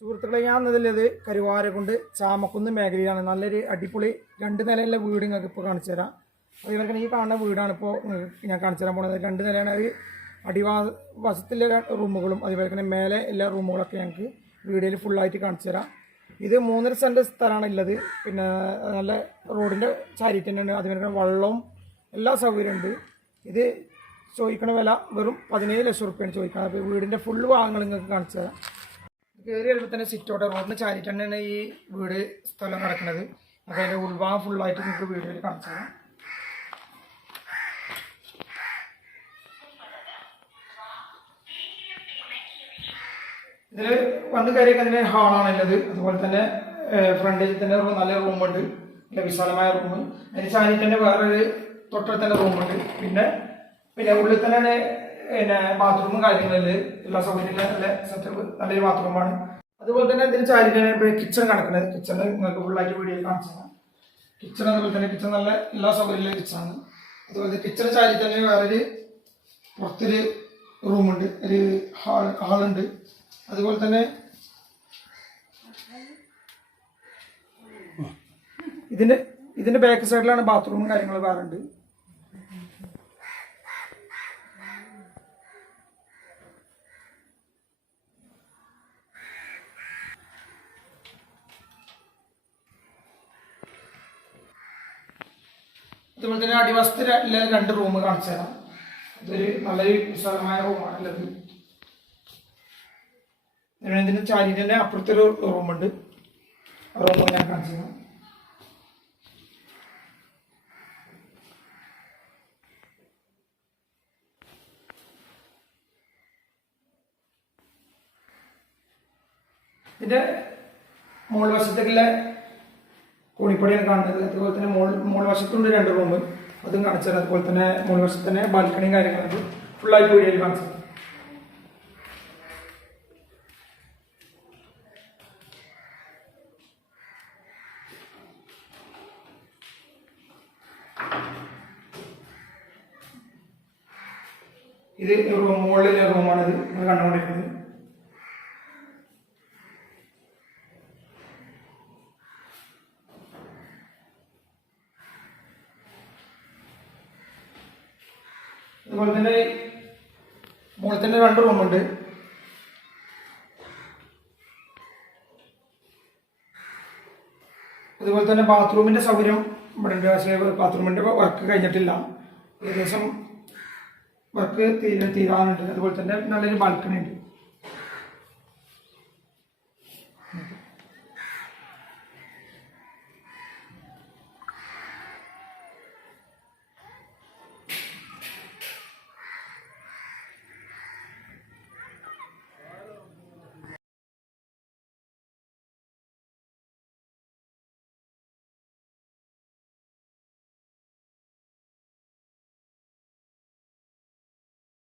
സുഹൃത്തുക്കളെ ഞാൻ എന്നതിലത് കരുവാരക്കുണ്ട് ചാമക്കുന്ന് മേഖലയിലാണ്. നല്ലൊരു അടിപൊളി രണ്ട് നിലയുള്ള വീട് നിങ്ങൾക്ക് ഇപ്പോൾ കാണിച്ചു തരാം. ഇവർക്ക് ഈ കാണുന്ന വീടാണ് ഇപ്പോൾ ഞാൻ കാണിച്ചു തരാൻ പോകുന്നത് രണ്ട് നിലയാണ്. ഒരു അടിവാ വശത്തിലെ റൂമുകളും അതുപോലെ തന്നെ മേലെ എല്ലാ റൂമുകളൊക്കെ ഞങ്ങൾക്ക് വീഡിയോയിൽ ഫുള്ളായിട്ട് കാണിച്ചു തരാം. ഇത് മൂന്നര സെന്റ് സ്ഥലമാണ് ഉള്ളത് പിന്നെ നല്ല റോഡിന്റെ ചാരിറ്റി തന്നെയാണ്. അതുപോലെ തന്നെ വെള്ളവും എല്ലാ സൗകര്യമുണ്ട് ഇത് ചോദിക്കണ വില വെറും പതിനേഴ് ലക്ഷം റുപ്യാണ് ചോദിക്കുന്നത് അപ്പോൾ വീടിന്റെ ഫുള്ള് ഭാഗങ്ങൾ നിങ്ങൾക്ക് കാണിച്ചു തരാം. കയറി വരുമ്പോൾ തന്നെ സിറ്റോട്ട് റോഡിന് ചാരിട്ട് തന്നെയാണ് ഈ വീട് സ്ഥലം കിടക്കുന്നത് അപ്പോൾ അതിന്റെ ഉൾഭാഗം ഫുള്ളായിട്ട് നിങ്ങൾക്ക് വീഡിയോയിൽ കാണിച്ചു തരാം. ഇതിൽ വന്ന് കയറിയൊക്കെ അതിന് ഹാളാണ് ഉള്ളത് അതുപോലെ തന്നെ ഫ്രണ്ടിൽ തന്നെ നല്ല റൂമുണ്ട് നല്ല വിശാലമായ റൂം അതിന് ചാരി തന്നെ വേറൊരു തൊട്ടടുത്ത് റൂമുണ്ട് പിന്നെ പിന്നെ ഉള്ളിൽ തന്നെ പിന്നെ ബാത്റൂമും കാര്യങ്ങളുണ്ട് എല്ലാ സൗകര്യങ്ങളും നല്ല സെറ്റപ്പ് നല്ലൊരു ബാത്റൂമാണ്. അതുപോലെ തന്നെ ഇതിന് ചാരി തന്നെ കിച്ചൺ കണക്കുന്നത് കിച്ചൺ നിങ്ങൾക്ക് ഫുള്ളായിട്ട് വീഡിയോ കാണിച്ചു തരാം കിച്ചൺ അതുപോലെ തന്നെ കിച്ചൺ നല്ല എല്ലാ സൗകര്യമുള്ള കിച്ചണാണ് അതുപോലെ കിച്ചൺ ചാരി തന്നെ വേറൊരു പുറത്തൊരു റൂമുണ്ട് ഒരു ഹാൾ ഹാളുണ്ട് അതുപോലെ തന്നെ ഇതിന്റെ ഇതിന്റെ ബാക്ക് സൈഡിലാണ് ബാത്റൂമും കാര്യങ്ങളും വേറെ അതുപോലെ തന്നെ ഇല്ല രണ്ട് റൂം കാണിച്ചു തരാം. ഇതൊരു നല്ലൊരു വിശാലമായ റൂമാണ് ഉള്ളത് ഇതിന് ചാരിന്റെ അപ്പുറത്തൊരു റൂമുണ്ട് റൂം ഞാൻ കാണിച്ചു തരാം. ഇതിന്റെ മുകൾ വശത്തേക്കുള്ള കോണിപ്പടിയാണ് കാണുന്നത്. അതുപോലെ തന്നെ മോൾ മോൾ വശത്തുണ്ട് രണ്ട് റൂം അതും കാണിച്ചു തരാം അതുപോലെ തന്നെ മോൾ വശത്ത് തന്നെ ബാൽക്കണിയും കാര്യങ്ങളൊക്കെ ഫുള്ളായിട്ട് വീഡിയോയിൽ കാണിച്ചു തരാം ഇത് റൂം മുകളിലെ റൂമാണിത് കണ്ടുകൊണ്ടിരിക്കുന്നത്. അതുപോലെ തന്നെ മുകളിൽ തന്നെ രണ്ട് റൂമുണ്ട് അതുപോലെ തന്നെ ബാത്റൂമിന്റെ സൗകര്യം ഇവിടെ ഉണ്ട്. പക്ഷേ ബാത്റൂമിന്റെ വർക്ക് കഴിഞ്ഞിട്ടില്ല. ഏകദേശം വർക്ക് തീരെ തീരാനുണ്ട്. അതുപോലെ തന്നെ നല്ലൊരു ബാൽക്കണി ഉണ്ട്.